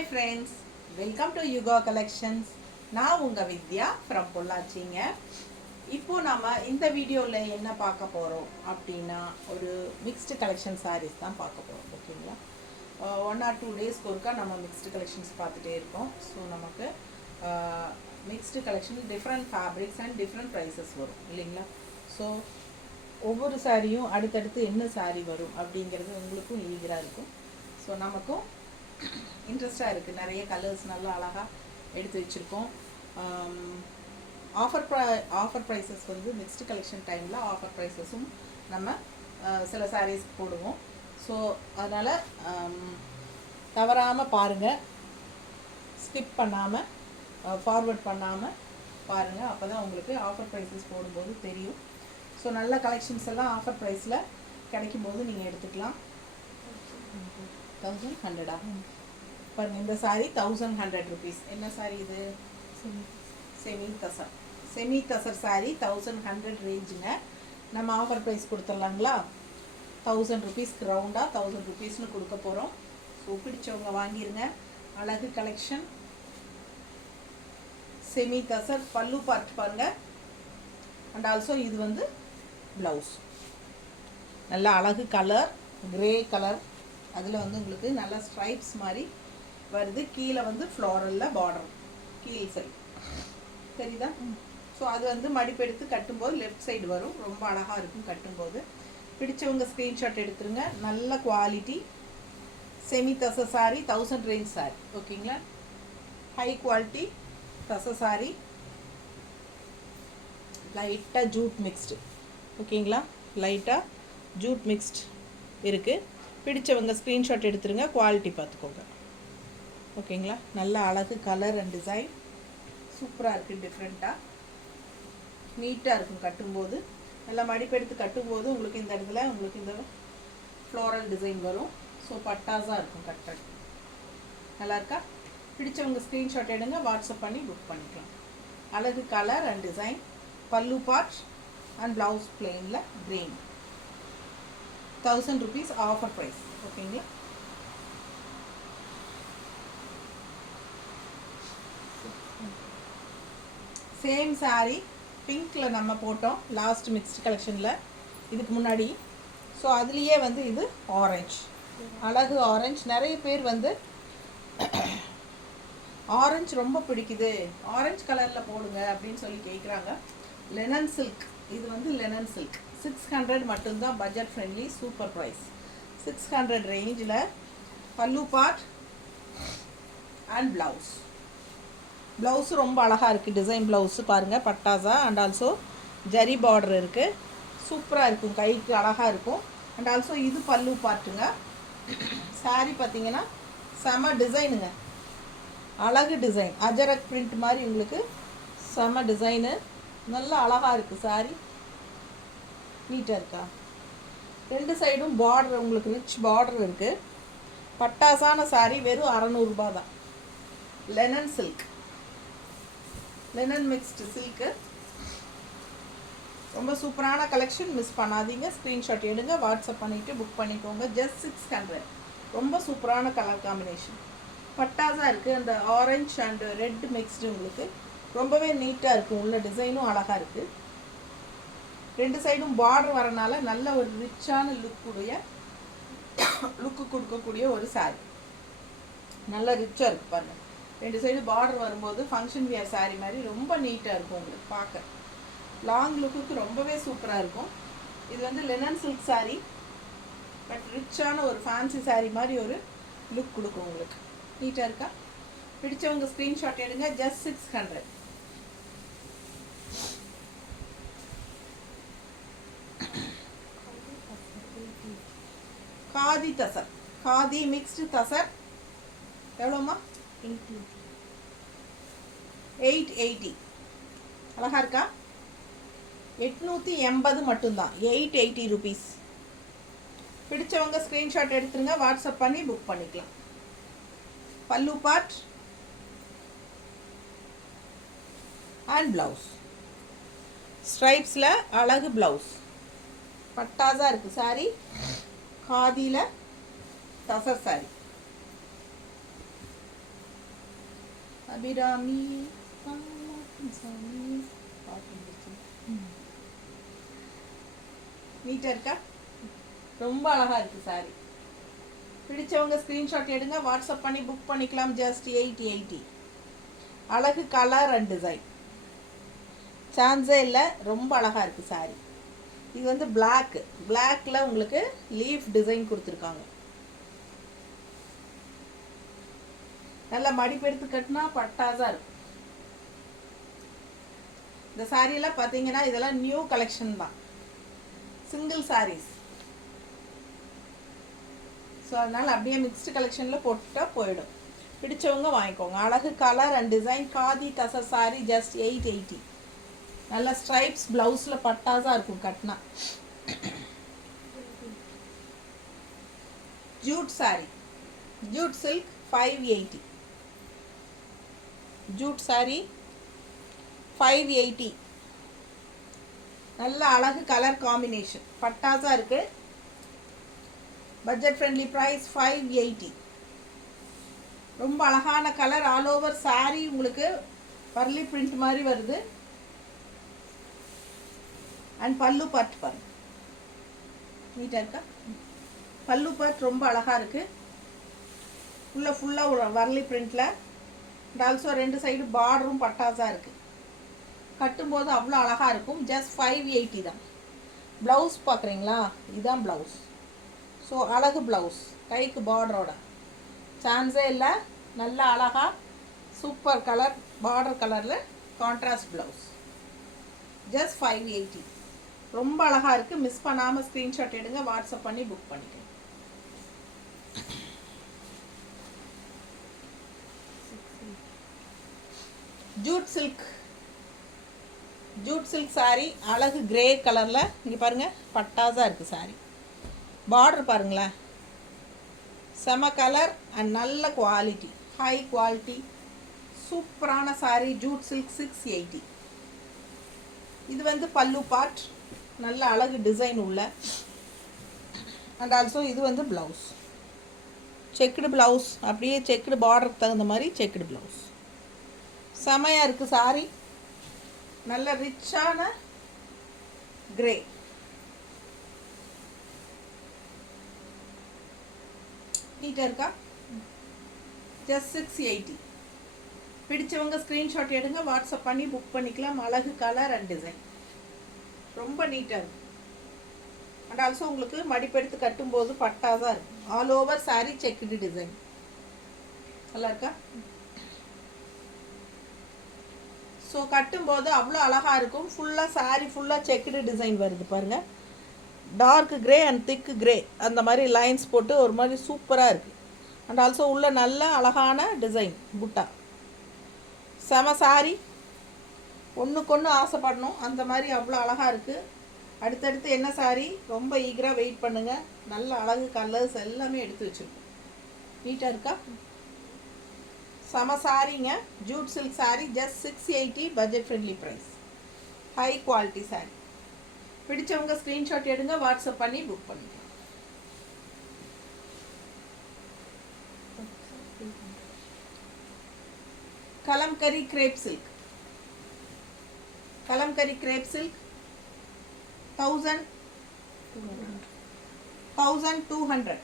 Hi friends, welcome to Yuga collections. நான் உங்கள் வித்யா from பொள்ளாச்சிங்க. இப்போது நம்ம இந்த வீடியோவில் என்ன பார்க்க போகிறோம் அப்படின்னா, ஒரு மிக்ஸ்டு கலெக்ஷன் சாரீஸ் தான் பார்க்க போகிறோம். ஓகேங்களா, 1 or 2 டேஸ்க்கு ஒருக்கா நம்ம மிக்ஸ்டு கலெக்ஷன்ஸ் பார்த்துட்டே இருக்கோம். ஸோ நமக்கு mixed collection different fabrics and different prices வரும் இல்லைங்களா. ஸோ ஒவ்வொரு சாரியும் அடுத்தடுத்து என்ன சாரீ வரும் அப்படிங்கிறது உங்களுக்கும் ஈகராக இருக்கும். ஸோ நமக்கும் இன்ட்ரெஸ்டாக இருக்குது. நிறைய கலர்ஸ் நல்லா அழகாக எடுத்து வச்சுருக்கோம். ஆஃபர் ப்ரைஸஸ் வந்து நெக்ஸ்ட் கலெக்ஷன் டைமில் ஆஃபர் ப்ரைஸஸும் நம்ம சில சாரீஸ் போடுவோம். ஸோ அதனால் தவறாமல் பாருங்கள், ஸ்கிப் பண்ணாமல் ஃபார்வர்ட் பண்ணாமல் பாருங்கள். அப்போ தான் உங்களுக்கு ஆஃபர் ப்ரைஸஸ் போடும்போது தெரியும். ஸோ நல்ல கலெக்ஷன்ஸ் எல்லாம் ஆஃபர் ப்ரைஸில் கிடைக்கும்போது நீங்கள் எடுத்துக்கலாம். 1100 பாருங்கள், இந்த சாரீ 1100 rupees. என்ன சாரீ இது? செமி தசர் சாரீ 1100 ரேஞ்சுங்க. நம்ம ஆஃபர் ப்ரைஸ் கொடுத்துடலாங்களா? 1000 rupeesக்கு ரவுண்டாக 1000 rupeesனு கொடுக்க போகிறோம். ஸோ பிடிச்சவங்க வாங்கிடுங்க. அழகு கலெக்ஷன், செமி தசர். பல்லு பார்ட் பாருங்கள். அண்ட் ஆல்சோ இது வந்து ப்ளவுஸ். நல்ல அழகு கலர், கிரே கலர். அதில் வந்து உங்களுக்கு நல்லா ஸ்ட்ரைப்ஸ் மாதிரி வருது. கீழே வந்து ஃப்ளோரலில் பார்டர் கீழ் சைடு சரிதா. ஸோ அது வந்து மடிப்பெடுத்து கட்டும்போது லெஃப்ட் சைடு வரும். ரொம்ப அழகாக இருக்கும் கட்டும்போது. பிடிச்சவங்க ஸ்க்ரீன்ஷாட் எடுத்துருங்க. நல்ல குவாலிட்டி செமி தச சாரி, 1000 ரேஞ்ச் சாரி. ஓகேங்களா, ஹை குவாலிட்டி தச சாரி, லைட்டாக ஜூட் மிக்ஸ்டு. ஓகேங்களா, லைட்டாக ஜூட் மிக்ஸ்ட் இருக்குது. பிடிச்சவங்க ஸ்க்ரீன்ஷாட் எடுத்துருங்க, குவாலிட்டி பார்த்துக்கோங்க. ஓகேங்களா, நல்ல அழகு கலர் அண்ட் டிசைன் சூப்பராக இருக்குது. டிஃப்ரெண்ட்டாக நீட்டாக இருக்கும் கட்டும்போது. நல்லா மடிப்பெடுத்து கட்டும்போது உங்களுக்கு இந்த இடத்துல உங்களுக்கு இந்த ஃப்ளோரல் டிசைன் வரும். ஸோ பட்டாஸாக இருக்கும் கட்டட். நல்லா இருக்கா? பிடிச்சவங்க ஸ்க்ரீன்ஷாட் எடுங்க, வாட்ஸ்அப் பண்ணி புக் பண்ணிக்கலாம். அழகு கலர் அண்ட் டிசைன். பல்லு பார்ட் அண்ட் ப்ளவுஸ் பிளெயினில் க்ரீன். 1000 rupees offer price. ஓகேங்களா, சேம் சாரீ பிங்க்கில் நம்ம போட்டோம் லாஸ்ட் மிக்ஸ்டு கலெக்ஷனில் இதுக்கு முன்னாடி. ஸோ அதுலேயே வந்து இது ஆரஞ்ச், அழகு ஆரஞ்ச். நிறைய பேர் வந்து ஆரஞ்ச் ரொம்ப பிடிக்குது, ஆரஞ்ச் கலரில் போடுங்க அப்படின்னு சொல்லி கேட்குறாங்க. லெனன் சில்க், இது வந்து லெனன் சில்க் 600 மட்டும்தான். Budget friendly, super price. 600 ரேஞ்சில் பல்லு பார்ட் அண்ட் ப்ளவுஸ். ப்ளவுஸு ரொம்ப அழகாக இருக்குது. டிசைன் ப்ளவுஸு பாருங்கள், பட்டாசா அண்ட் ஆல்சோ ஜரி பார்டர் இருக்குது. சூப்பராக இருக்கும், கைக்கு அழகாக இருக்கும். அண்ட் ஆல்சோ இது பல்லு பார்ட்டுங்க. சாரீ பார்த்தீங்கன்னா செம டிசைனுங்க, அழகு டிசைன். அஜரக் பிரிண்ட் மாதிரி உங்களுக்கு செம டிசைனு. நல்லா அழகாக இருக்குது சாரீ. நீட்டாக இருக்கா? ரெண்டு சைடும் பார்டர் உங்களுக்கு ரிச் பார்டர் இருக்குது. பட்டாசான சாரீ வெறும் 600 ரூபாய் தான். Linen silk, linen mixed silk. ரொம்ப சூப்பரான கலெக்ஷன், மிஸ் பண்ணாதீங்க. ஸ்க்ரீன்ஷாட் எடுங்க, வாட்ஸ்அப் பண்ணிவிட்டு புக் பண்ணிக்கோங்க. ஜஸ்ட் 600. ரொம்ப சூப்பரான கலர் காம்பினேஷன். பட்டாசா இருக்குது. அந்த ஆரஞ்ச் அண்ட் ரெட் மிக்ஸ்டு உங்களுக்கு ரொம்பவே நீட்டாக இருக்கும். உள்ள டிசைனும் அழகாக இருக்குது. ரெண்டு சைடும் பார்டர் வரனால நல்ல ஒரு ரிச்சான லுக்கு கொடுக்கக்கூடிய ஒரு சாரீ. நல்ல ரிச்சாக இருக்குது பாருங்கள். ரெண்டு சைடு பார்டர் வரும்போது ஃபங்க்ஷன் வியர் சாரீ மாதிரி ரொம்ப நீட்டாக இருக்கும் உங்களுக்கு பார்க்க. லாங் லுக்குக்கு ரொம்பவே சூப்பராக இருக்கும். இது வந்து லெனன் சில்க் சாரீ, பட் ரிச்சான ஒரு ஃபேன்சி சாரீ மாதிரி ஒரு லுக் கொடுக்கும் உங்களுக்கு. நீட்டாக இருக்கா? பிடிச்சவங்க ஸ்க்ரீன்ஷாட் எடுங்க. ஜஸ்ட் 600. காதி தசர், காதி மிக்ஸ்டு தசர். எவ்வளோம்மா? 880. அழகா இருக்கா? 880 மட்டும்தான். 880 rupees. பிடிச்சவங்க ஸ்க்ரீன்ஷாட் எடுத்துருங்க, வாட்ஸ்அப் பண்ணி புக் பண்ணிக்கலாம். பல்லு பார்ட் அண்ட் ப்ளவுஸ். ஸ்ட்ரைப்ஸில் அழகு ப்ளவுஸ். பட்டாஸாக இருக்குது சாரீ. காதியில் தசர் சாரி. அபிராமி நீட்டாக இருக்கா? ரொம்ப அழகாக இருக்குது சாரி. பிடிச்சவங்க ஸ்க்ரீன்ஷாட் எடுங்க, வாட்ஸ்அப் பண்ணி புக் பண்ணிக்கலாம். ஜஸ்ட் 880. அழகு கலர் அண்ட் டிசைன் சான்ஸே இல்லை, ரொம்ப அழகாக இருக்குது சாரி. இது வந்து பிளாக்கில் உங்களுக்கு லீஃப் டிசைன் கொடுத்துருக்காங்க. நல்லா மடிப்பெடுத்து கட்டினா பட்டாதான் இருக்கும். இந்த சாரியெல்லாம் பார்த்தீங்கன்னா இதெல்லாம் நியூ கலெக்ஷன் தான், சிங்கிள் சாரீஸ். ஸோ அதனால் அப்படியே மிக்ஸ்டு கலெக்ஷனில் போட்டுட்டால் போயிடும். பிடிச்சவங்க வாங்கிக்கோங்க. அழகு colour and design khadi tussar sari just 880. நல்ல ஸ்ட்ரைப்ஸ் ப்ளவுஸில் பட்டாதான் இருக்கும் கட்டினா. Jute sari, jute silk 580. Jute sari 580. நல்ல அழகு கலர் காம்பினேஷன் பட்டாஸாக இருக்குது. Budget friendly price 580. ரொம்ப அழகான கலர். ஆல் ஓவர் சாரி உங்களுக்கு பர்லி பிரிண்ட் மாதிரி வருது. அண்ட் பல்லு பார்ட் பாருங்க, நீட்டாக இருக்கா? பல்லு பார்ட் ரொம்ப அழகாக இருக்குது. ஃபுல்லாக வர்லி பிரிண்டில். அண்ட் ஆல்சோ 2 சைடு பார்டரும் பட்டாஸாக இருக்குது. கட்டும்போது அவ்வளோ அழகாக இருக்கும். ஜஸ்ட் 580 தான். ப்ளவுஸ் பார்க்குறீங்களா? இதுதான் ப்ளவுஸ். ஸோ அழகு ப்ளவுஸ், கைக்கு பார்டரோட சான்ஸே இல்லை. நல்ல அழகாக சூப்பர் கலர் பார்டர் கலரில் கான்ட்ராஸ்ட் ப்ளவுஸ். ஜஸ்ட் 580. ரொம்ப அழகாக இருக்குது. மிஸ் பண்ணாமல் ஸ்க்ரீன்ஷாட் எடுங்க, வாட்ஸ்அப் பண்ணி புக் பண்ணிக்கோங்க. ஜூட் சில்க் சாரி அழகு கிரே கலரில். இங்கே பாருங்கள் பட்டாஸாக இருக்குது சாரி. பார்டர் பாருங்களேன், செம கலர் அண்ட் நல்ல குவாலிட்டி, ஹை குவாலிட்டி, சூப்பரான சாரி. Jute silk 680. இது வந்து பல்லு பார்ட், நல்ல அழகு டிசைன் உள்ள. அண்ட் ஆல்சோ இது வந்து ப்ளவுஸ், செக்குடு ப்ளவுஸ். அப்படியே செக்குடு பார்டருக்கு தகுந்த மாதிரி செக்குடு ப்ளவுஸ். செமையாக இருக்குது சாரி. நல்ல ரிச்சான கிரே. நீட்டாக இருக்கா? ஜஸ்ட் 680. பிடிச்சவங்க ஸ்க்ரீன்ஷாட் எடுங்க, வாட்ஸ்அப் பண்ணி புக் பண்ணிக்கலாம். அழகு கலர் அண்ட் டிசைன் ரொம்ப நீட்டாக இருக்கும். அண்ட் ஆல்சோ உங்களுக்கு மடிப்பெடுத்து கட்டும்போது பட்டாதான் இருக்கும். All over sorry checked design. நல்லா இருக்கா? ஸோ கட்டும்போது அவ்வளோ அழகாக இருக்கும். ஃபுல்லாக சாரி ஃபுல்லாக செக்குடு டிசைன் வருது பாருங்கள். டார்க் கிரே அண்ட் திக்கு கிரே அந்த மாதிரி லைன்ஸ் போட்டு ஒரு மாதிரி சூப்பராக இருக்குது. அண்ட் ஆல்சோ உள்ள நல்ல அழகான டிசைன் புட்டா. செம சாரி, ஒன்றுக்கு ஒன்று ஆசைப்படணும் அந்த மாதிரி அவ்வளோ அழகாக இருக்குது. அடுத்தடுத்து என்ன சாரி ரொம்ப ஈகராக வெயிட் பண்ணுங்கள். நல்ல அழகு கலர்ஸ் எல்லாமே எடுத்து வச்சுருக்கோம். நீட்டாக இருக்கா? செம சாரிங்க. Jute silk sari just 680. Budget friendly price, high quality sari. பிடிச்சவங்க ஸ்க்ரீன்ஷாட் எடுங்க, வாட்ஸ்அப் பண்ணி புக் பண்ணிக்கலாம். Kalamkari crepe silk, Kalamkari crepe silk 1200.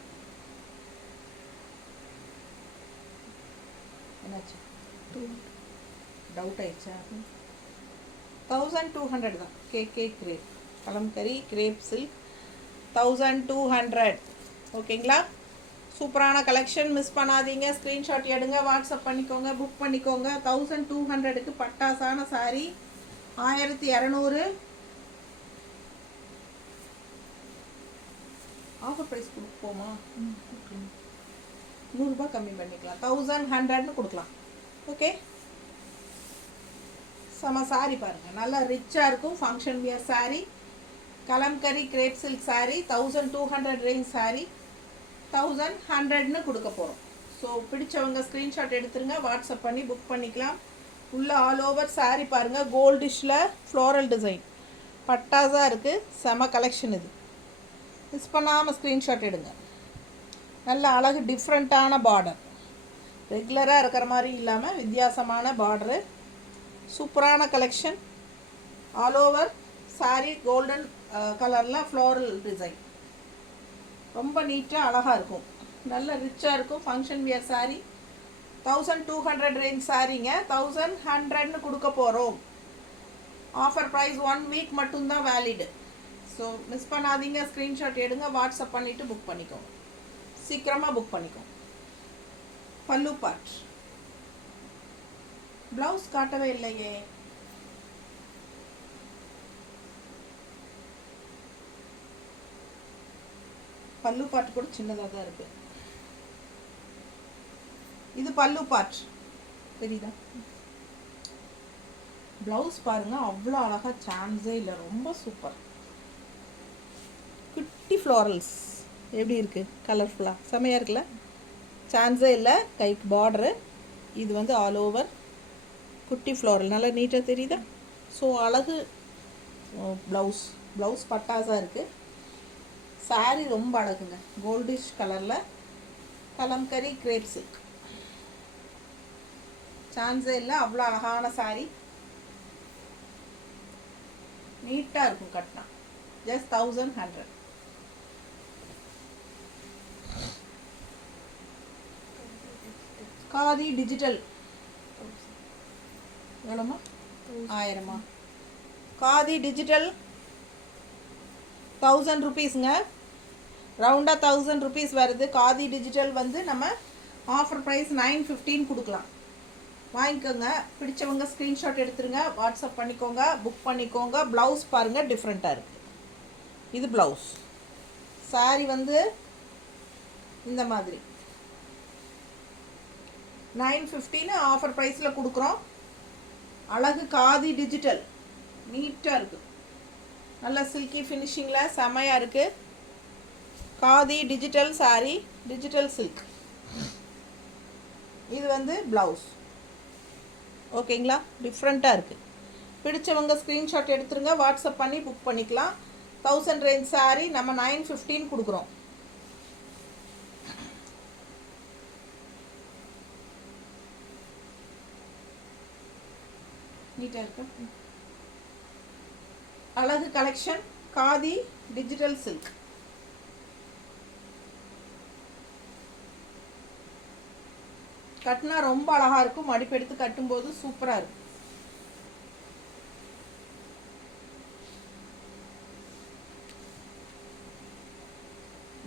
என்னாச்சு? டவுட் ஆயிடுச்சா? 1200 தான். கேகே கிரேப் கலம்கரி கிரேப் சில்க் 1200. ஓகேங்களா? சூப்பரான கலெக்ஷன், மிஸ் பண்ணாதீங்க. ஸ்க்ரீன்ஷாட் எடுங்க, வாட்ஸ்அப் பண்ணிக்கோங்க, புக் பண்ணிக்கோங்க. 1200க்கு பட்டாசான சாரி. 1200 ஆஃபர் ப்ரைஸ் கொடுப்போமா? 100 ரூபாய் கம்மி பண்ணிக்கலாம். 1100ன்னு கொடுக்கலாம். ஓகே, செம சாரி பாருங்கள், நல்லா ரிச்சாக இருக்கும். Function wear sari, Kalamkari crepe silk sari 1200 range sari 1100ன்னு கொடுக்க போகிறோம். ஸோ பிடிச்சவங்க ஸ்க்ரீன்ஷாட் எடுத்துருங்க, வாட்ஸ்அப் பண்ணி புக் பண்ணிக்கலாம். உள்ள ஆல் ஓவர் சாரி பாருங்கள், கோல்டிஷில் ஃப்ளோரல் டிசைன் பட்டாஸாக இருக்குது. செம கலெக்ஷன் இது, மிஸ் பண்ணாமல் ஸ்க்ரீன்ஷாட் எடுங்க. நல்ல அழகு டிஃப்ரெண்ட்டான பார்டர், ரெகுலராக இருக்கிற மாதிரி இல்லாமல் வித்தியாசமான பார்டரு, சூப்பரான collection. All over sari golden கலரில் ஃப்ளோரல் டிசைன், ரொம்ப நீட்டாக அழகாக இருக்கும், நல்ல ரிச்சாக இருக்கும். ஃபங்க்ஷன் வியர் சாரீ 1200 ரேஞ்ச் சாரீங்க, 1100ன்னு கொடுக்க போகிறோம். ஆஃபர் ப்ரைஸ் 1 வீக் மட்டும்தான் வேலிடு. ஸோ மிஸ் பண்ணாதீங்க, ஸ்க்ரீன்ஷாட் எடுங்க, வாட்ஸ்அப் பண்ணிவிட்டு புக் பண்ணிக்கோங்க, சீக்கிரமாக புக் பண்ணிக்கோங்க. பல்லு பார்ட், ப்ளவுஸ் காட்டவே இல்லையே. பல்லு பார்ட் கூட சின்னதாக தான் இருக்குது. இது பல்லு பார்ட் தெரியுதா? ப்ளவுஸ் பாருங்க, அவ்வளோ அழகாக, சான்ஸே இல்லை, ரொம்ப சூப்பர். குட்டி ஃப்ளோரல்ஸ் எப்படி இருக்குது, கலர்ஃபுல்லாக செமையாக இருக்குல்ல, சான்ஸே இல்லை. கைக்கு பார்டரு, இது வந்து ஆல் ஓவர் குட்டி ஃப்ளோரல், நல்லா நீட்டாக தெரியுதா? ஸோ அழகு ப்ளவுஸ் பட்டாஸாக இருக்குது. சாரீ ரொம்ப அழகுங்க, கோல்டிஷ் கலரில் கலம்கரி கிரேப் சில்க், சான்ஸே இல்லை, அவ்வளோ அழகான சாரீ, நீட்டாக இருக்கும் கட்டினா. ஜஸ்ட் 1100. காதி டிஜிட்டல் எவ்வளோமா? 1000மா? காதி டிஜிட்டல் 1000 ருபீஸுங்க, ரவுண்டாக 1000 ருபீஸ் வருது. காதி டிஜிட்டல் வந்து நம்ம ஆஃபர் ப்ரைஸ் 915 கொடுக்கலாம். வாங்கிக்கோங்க, பிடிச்சவங்க ஸ்க்ரீன்ஷாட் எடுத்துருங்க, வாட்ஸ்அப் பண்ணிக்கோங்க, புக் பண்ணிக்கோங்க. ப்ளவுஸ் பாருங்கள், டிஃப்ரெண்ட்டாக இருக்குது. இது ப்ளவுஸ். சாரீ வந்து இந்த மாதிரி 915 ஆஃபர் ப்ரைஸில் கொடுக்குறோம். அழகு காதி டிஜிட்டல், நீட்டாக இருக்குது, நல்ல சில்கி ஃபினிஷிங்கில் செமையாக இருக்குது. Khadi digital sari, digital silk. இது வந்து ப்ளவுஸ். ஓகேங்களா, டிஃப்ரெண்ட்டாக இருக்குது. பிடிச்சவங்க ஸ்க்ரீன்ஷாட் எடுத்துருங்க, வாட்ஸ்அப் பண்ணி புக் பண்ணிக்கலாம். 1000 ரேஞ்ச் சாரீ நம்ம 915 கொடுக்குறோம். நீட்டாக இருக்கு, அழகு கலெக்ஷன். காதி டிஜிட்டல் சில்க், கட்டினா ரொம்ப அழகாக இருக்கும், மடிப்பு எடுத்து கட்டும்போது சூப்பராக இருக்கும்.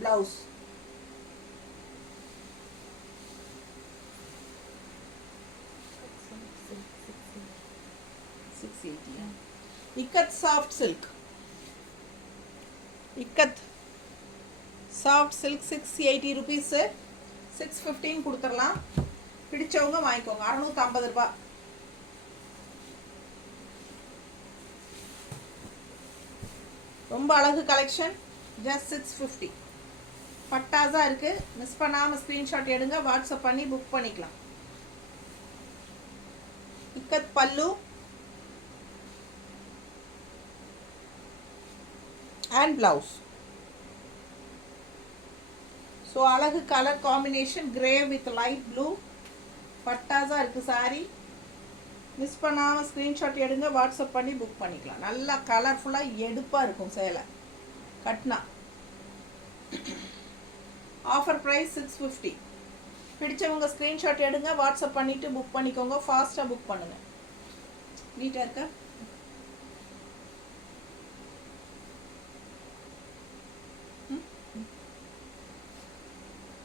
Blouse ikat soft silk, ikat soft silk 680 rupees, 615 கொடுத்துடலாம். பிடிச்சவங்க வாங்கிக்கோங்க, 650 ரூபாய். ரொம்ப அழகு கலெக்ஷன், ஜஸ்ட் 650. பட்டாஸாக இருக்குது, மிஸ் பண்ணாமல் ஸ்க்ரீன்ஷாட் எடுங்க, வாட்ஸ்அப் பண்ணி புக் பண்ணிக்கலாம். இக்கத் பல்லு அண்ட் ப்ளவுஸ். ஸோ அழகு colour combination, grey with light blue, பட்டாஸாக இருக்குது சாரீ. மிஸ் பண்ணாமல் ஸ்க்ரீன்ஷாட் எடுங்க, வாட்ஸ்அப் பண்ணி புக் பண்ணிக்கலாம். நல்லா கலர்ஃபுல்லாக எடுப்பாக இருக்கும் சேலை கட்னா. Offer price 650. பிடிச்சவங்க ஸ்க்ரீன்ஷாட் எடுங்க, வாட்ஸ்அப் பண்ணிவிட்டு புக் பண்ணிக்கோங்க, ஃபாஸ்ட்டாக புக் பண்ணுங்கள். நீட்டாக இருக்கா?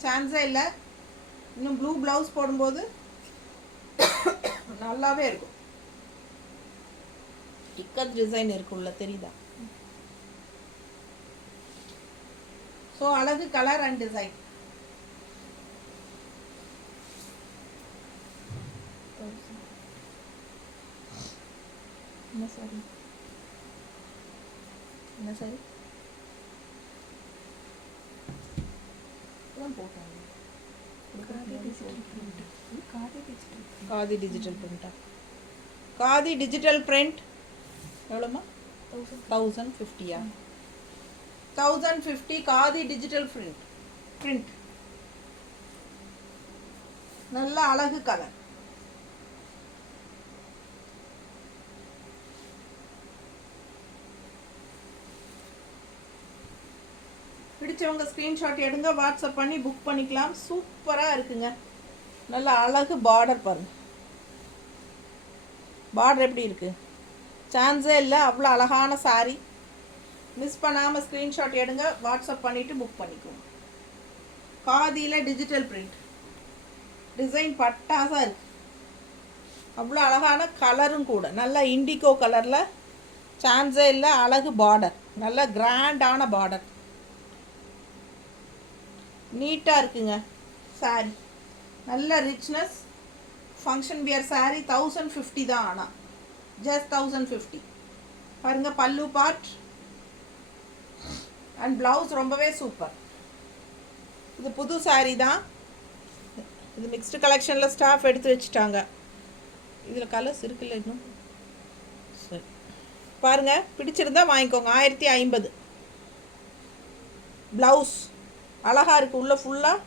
சான்ஸே இல்லை. இன்னும் ப்ளூ ப்ளவுஸ் போடும்போது நல்லாவே இருக்கும். இக்கத் டிசைன் இருக்குல்ல, தெரியுதா? ஸோ அழகு கலர் அண்ட் டிசைன். என்ன சாரி, என்ன சாரி போட்டாங்க? காதி டிஜிட்டல் பிரிண்டா? காதி டிஜிட்டல் பிரிண்ட் எவ்வளோமா? 1050. 1050 காதி டிஜிட்டல் பிரிண்ட். நல்ல அழகு கலர். பிடிச்சவங்க ஸ்க்ரீன்ஷாட் எடுங்க, வாட்ஸ்அப் பண்ணி புக் பண்ணிக்கலாம். சூப்பராக இருக்குங்க. நல்ல அழகு பார்டர் பாருங்க. பார்டர் எப்படி இருக்குது, சான்ஸே இல்லை. அவ்வளோ அழகான சாரீ. மிஸ் பண்ணாமல் ஸ்க்ரீன்ஷாட் எடுங்க, வாட்ஸ்அப் பண்ணிவிட்டு புக் பண்ணிக்கோங்க. காதியில் டிஜிட்டல் பிரிண்ட் டிசைன் பட்டாசாக இருக்குது. அவ்வளோ அழகான கலரும் கூட, நல்ல இண்டிகோ கலரில், சான்ஸே இல்லை. அழகு பார்டர், நல்ல கிராண்டான பார்டர், நீட்டாக இருக்குங்க சாரீ. நல்ல ரிச்னஸ். Function wear sari. 1050 தான். ஆனால் ஜஸ்ட் 1050 பாருங்கள். பல்லு பார்ட் அண்ட் ப்ளவுஸ் ரொம்பவே சூப்பர். இது புது சாரீ தான். இது மிக்ஸ்டு கலெக்ஷனில் ஸ்டாஃப் எடுத்து வச்சுட்டாங்க. இதில் கலர்ஸ் இருக்குல்ல இன்னும். சரி பாருங்கள், பிடிச்சிருந்தா வாங்கிக்கோங்க. 1050. ப்ளவுஸ் அழகாக இருக்குது. உள்ள ஃபுல்லாக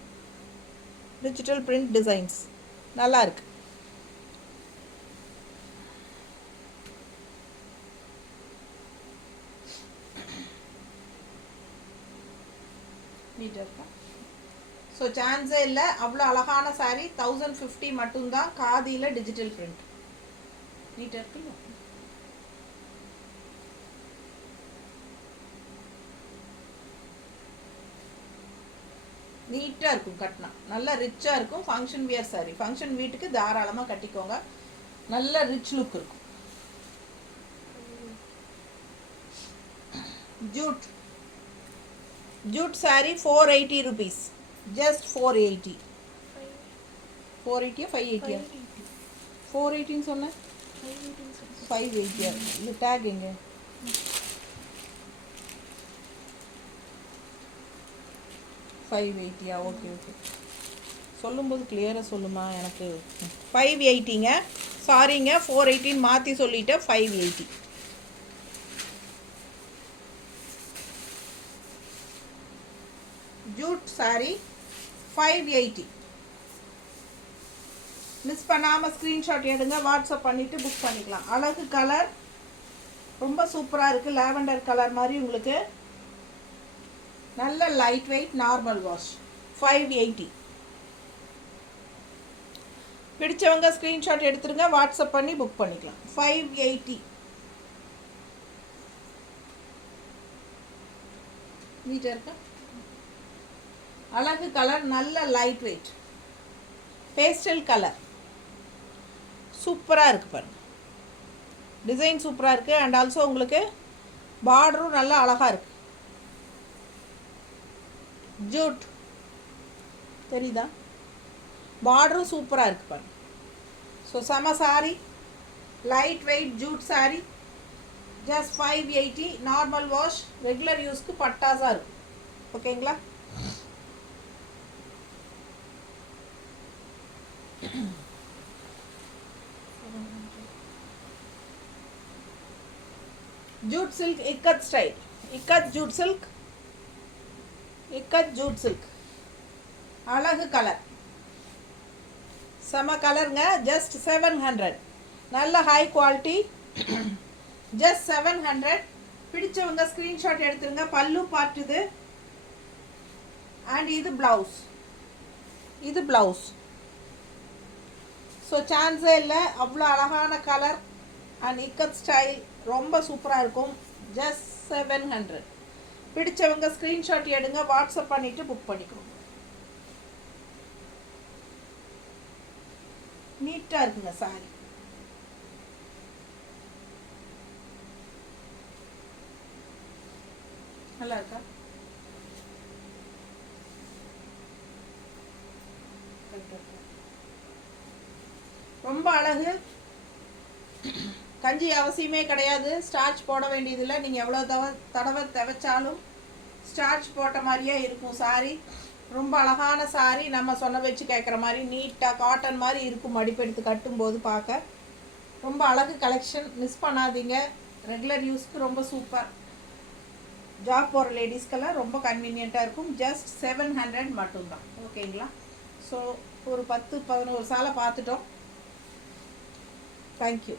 டிஜிட்டல் பிரிண்ட் டிசைன்ஸ் நல்லா இருக்கு. நீட்டாக இருக்கா? ஸோ சான்ஸே இல்லை. அவ்வளோ அழகான சாரீ. 1050 மட்டும்தான். காதியில் டிஜிட்டல் பிரிண்ட். நீட்டாக இருக்குல்ல? நீட்டாக இருக்கும் கட்டினா. நல்லா ரிச்சாக இருக்கும். Function wear sari. ஃபங்க்ஷன் வீட்டுக்கு தாராளமாக கட்டிக்கோங்க. நல்ல ரிச் லுக் இருக்கும். Jute sari 480 rupees. ஜஸ்ட் 480. 480 580? 480 சொன்னேன். 580. இது டேக் எங்க? $580. ஓகே ஓகே, சொல்லும்போது கிளியராக சொல்லுமா எனக்கு. 580ங்க. சாரிங்க, 480 மாற்றி சொல்லிட்டேன். 580. ஜூட் சாரி 580. மிஸ் பண்ணாமல் ஸ்க்ரீன்ஷாட் எடுங்க, வாட்ஸ்அப் பண்ணிவிட்டு புக் பண்ணிக்கலாம். அழகு கலர், ரொம்ப சூப்பராக இருக்குது. லாவெண்டர் கலர் மாதிரி உங்களுக்கு. நல்ல லைட் வெயிட், நார்மல் வாஷ். 580. பிடிச்சவங்க ஸ்க்ரீன்ஷாட் எடுத்துருங்க, வாட்ஸ்அப் பண்ணி புக் பண்ணிக்கலாம். 580. நீட்டாக இருக்கா? அழகு கலர், நல்ல லைட் வெயிட் பேஸ்டல் கலர். சூப்பராக இருக்குது பாருங்கள். டிசைன் சூப்பராக இருக்குது. அண்ட் ஆல்சோ உங்களுக்கு பார்டரும் நல்லா அழகாக இருக்குது. ஜூட் தெரியுதா? பார்டரும் சூப்பராக இருக்குது பாருங்கள். ஸோ செம sari, light weight jute sari. Just 580. Normal wash, regular யூஸ்க்கு பட்டாசாக இருக்கும். ஓகேங்களா? Jute silk ikat style. Ikat jute silk. Ikat jute silk. அழகு கலர், செம கலருங்க. ஜஸ்ட் 700. நல்ல ஹை குவாலிட்டி. ஜஸ்ட் 700. பிடிச்சவங்க ஸ்க்ரீன்ஷாட் எடுத்துருங்க. பல்லு பார்ட் இது. அண்ட் இது ப்ளவுஸ். இது ப்ளவுஸ். ஸோ சான்ஸே இல்லை. அவ்வளோ அழகான கலர் அண்ட் இக்கத் ஸ்டைல். ரொம்ப சூப்பராக இருக்கும். ஜஸ்ட் 700. பிடிச்சவங்க ஸ்க்ரீன்ஷாட் எடுங்க, வாட்ஸ்அப் பண்ணிவிட்டு புக் பண்ணிக்கோங்க. நீட்டாக இருக்குங்க சாரி. நல்லா இருக்கா? ரொம்ப அழகு. கஞ்சி அவசியமே கிடையாது. ஸ்டார்ச் போட வேண்டியதில்லை. நீங்கள் எவ்வளோ தடவை துவைச்சாலும் ஸ்டார்ச் போட்ட மாதிரியே இருக்கும் சாரி. ரொம்ப அழகான சாரி. நம்ம சொன்ன வச்சு கேட்குற மாதிரி நீட்டாக காட்டன் மாதிரி இருக்கும். மடிப்பெடுத்து கட்டும்போது பார்க்க ரொம்ப அழகு கலெக்ஷன். மிஸ் பண்ணாதீங்க. ரெகுலர் யூஸ்க்கு ரொம்ப சூப்பர். ஜாப் போகிற லேடிஸ்க்கெல்லாம் ரொம்ப கன்வீனியண்ட்டாக இருக்கும். ஜஸ்ட் 700 மட்டும்தான். ஓகேங்களா? ஸோ ஒரு 10-11 சாலை பார்த்துட்டோம். தேங்க்யூ.